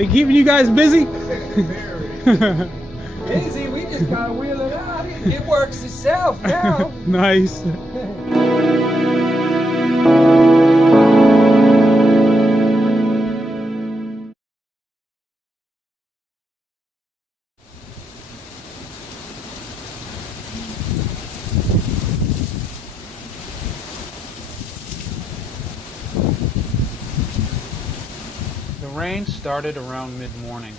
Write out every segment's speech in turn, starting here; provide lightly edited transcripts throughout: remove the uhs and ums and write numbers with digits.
They keeping you guys busy? Easy, we just gotta wheel it out. It works itself now. Nice. The rain started around mid-morning.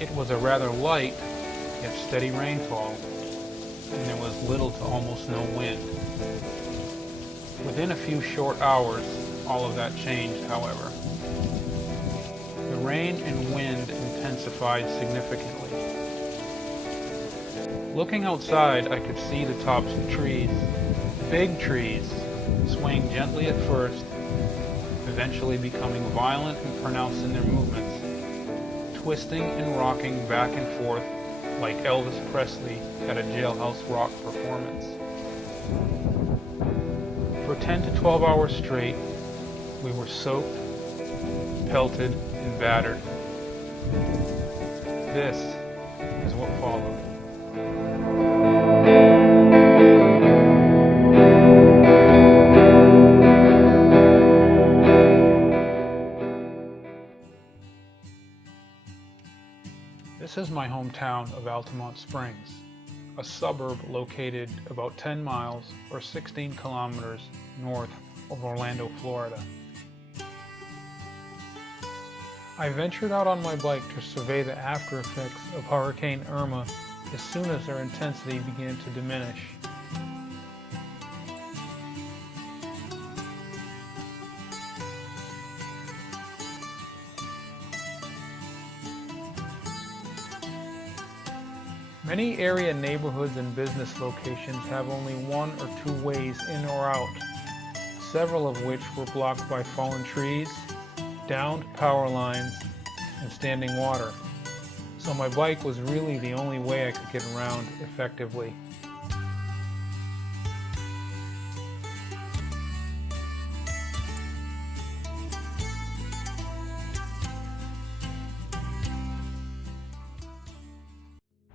It was a rather light, yet steady rainfall, and there was little to almost no wind. Within a few short hours, all of that changed, however. The rain and wind intensified significantly. Looking outside, I could see the tops of trees, big trees, swaying gently at first, eventually becoming violent and pronounced in their movements, twisting and rocking back and forth like Elvis Presley at a jailhouse rock performance. For 10 to 12 hours straight, we were soaked, pelted, and battered. This is what followed. This is my hometown of Altamonte Springs, a suburb located about 10 miles or 16 kilometers north of Orlando, Florida. I ventured out on my bike to survey the after effects of Hurricane Irma as soon as their intensity began to diminish. Many area neighborhoods and business locations have only one or two ways in or out, several of which were blocked by fallen trees, downed power lines, and standing water. So my bike was really the only way I could get around effectively.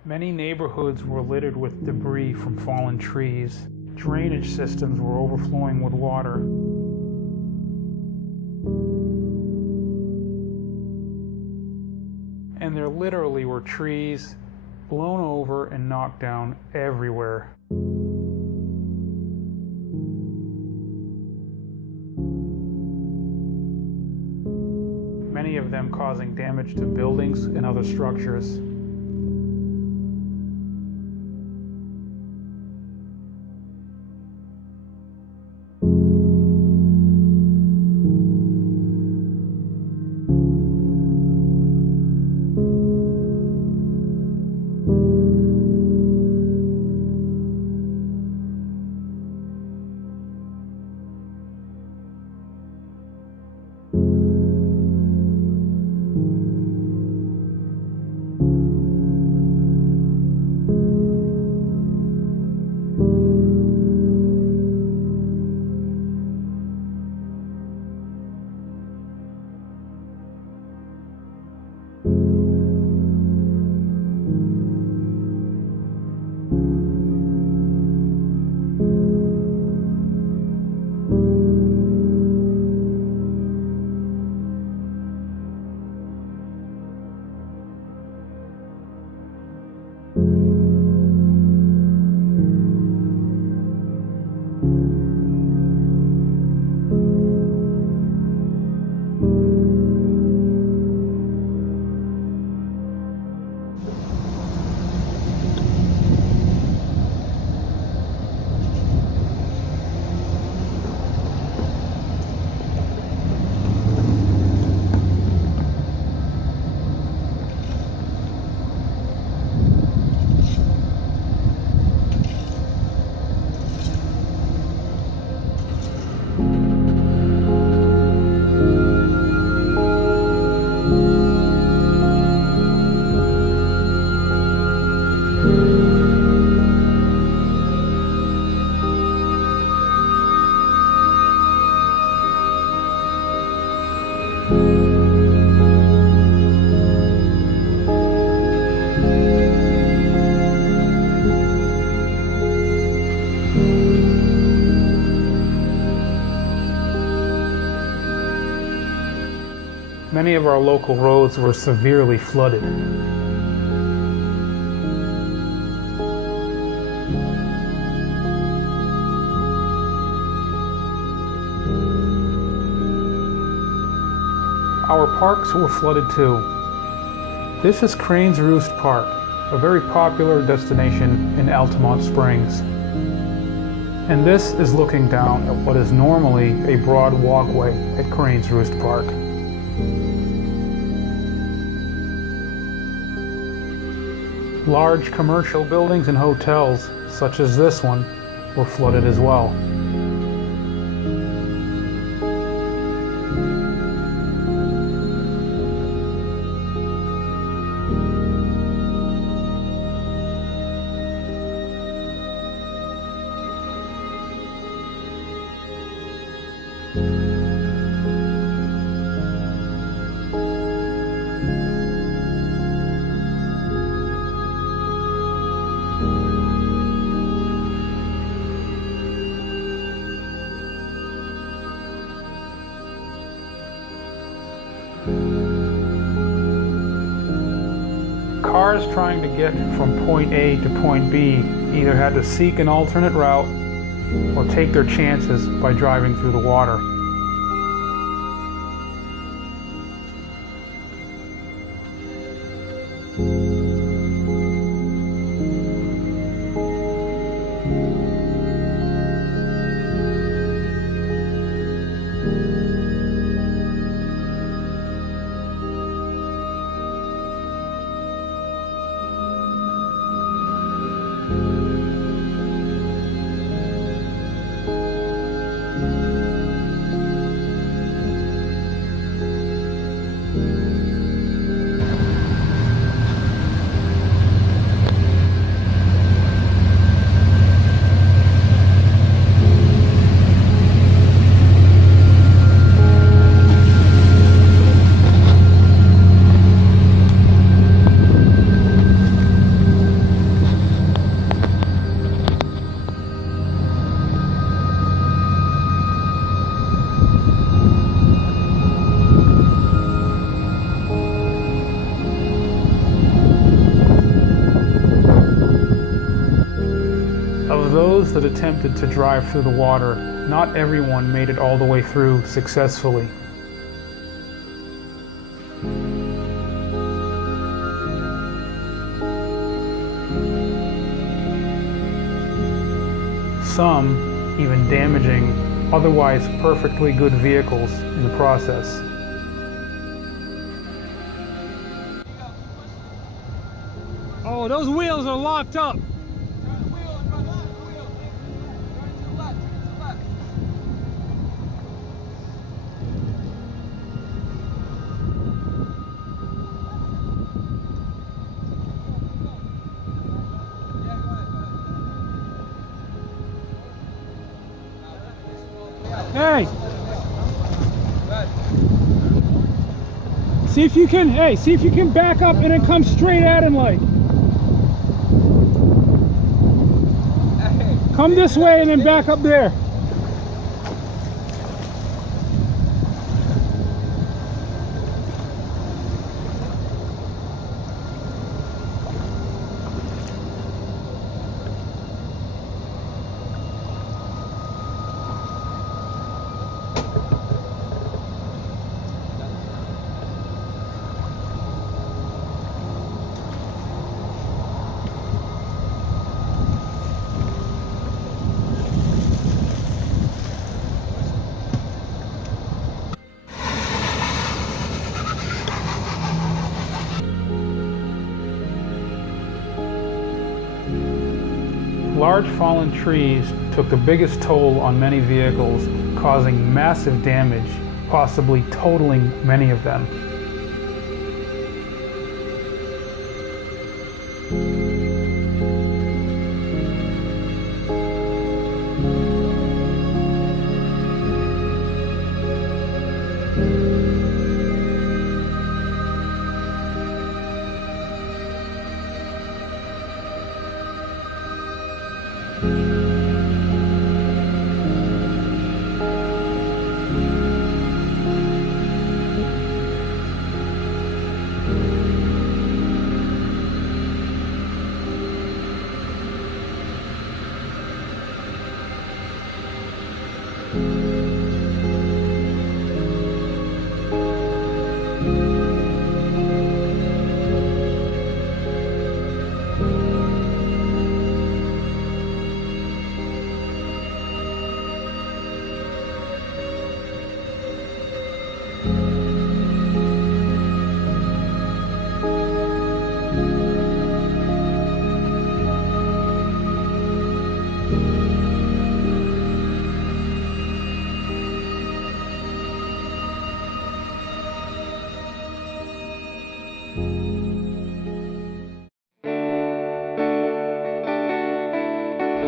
Many neighborhoods were littered with debris from fallen trees. Drainage systems were overflowing with water. And there literally were trees blown over and knocked down everywhere. Many of them causing damage to buildings and other structures. many of our local roads were severely flooded. Our parks were flooded too. This is Crane's Roost Park, a very popular destination in Altamonte Springs. And this is looking down at what is normally a broad walkway at Crane's Roost Park. Large commercial buildings and hotels, such as this one, were flooded as well. Cars trying to get from point A to point B either had to seek an alternate route or take their chances by driving through the water. Of those that attempted to drive through the water, not everyone made it all the way through successfully. Some even damaging otherwise perfectly good vehicles in the process. Oh, those wheels are locked up. Hey! See if you can back up and then come straight at him like. Come this way and then back up there. Large fallen trees took the biggest toll on many vehicles, causing massive damage, possibly totaling many of them.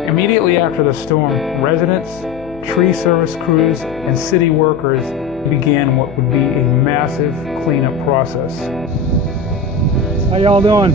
Immediately after the storm, residents, tree service crews, and city workers began what would be a massive cleanup process. How y'all doing?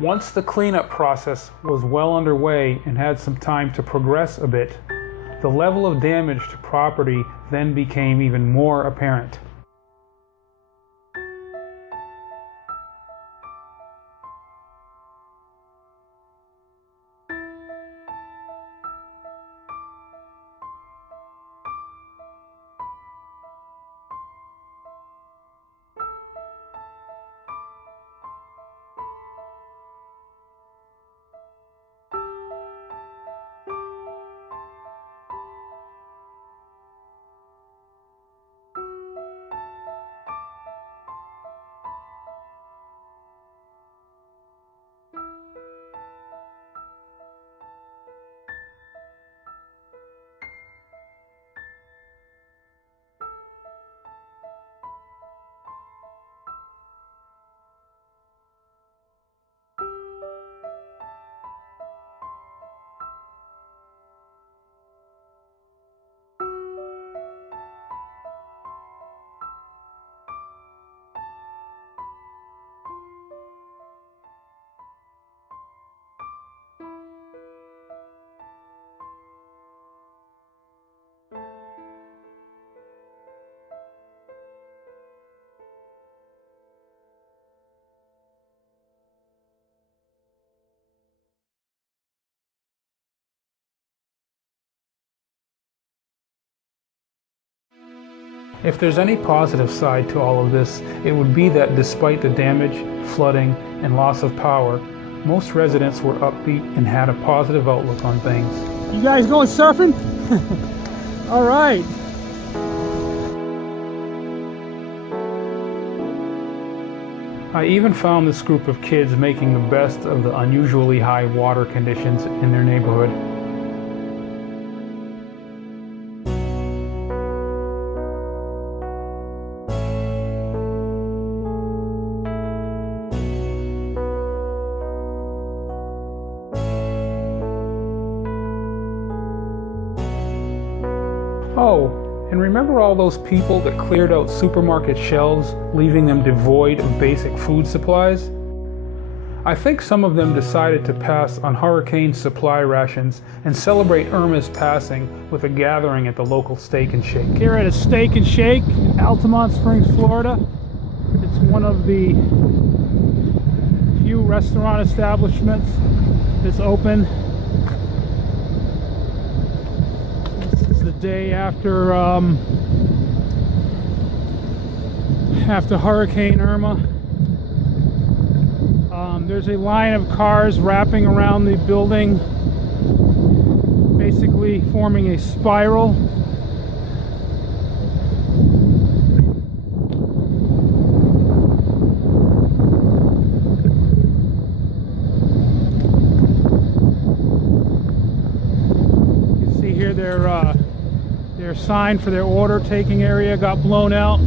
Once the cleanup process was well underway and had some time to progress a bit, the level of damage to property then became even more apparent. If there's any positive side to all of this, it would be that despite the damage, flooding, and loss of power, most residents were upbeat and had a positive outlook on things. You guys going surfing? All right. I even found this group of kids making the best of the unusually high water conditions in their neighborhood. Oh, and remember all those people that cleared out supermarket shelves, leaving them devoid of basic food supplies? I think some of them decided to pass on hurricane supply rations and celebrate Irma's passing with a gathering at the local Steak and Shake. Here at a Steak and Shake, Altamonte Springs, Florida. It's one of the few restaurant establishments that's open. This is the day after Hurricane Irma. There's a line of cars wrapping around the building, basically forming a spiral. You see here their sign for their order taking area got blown out.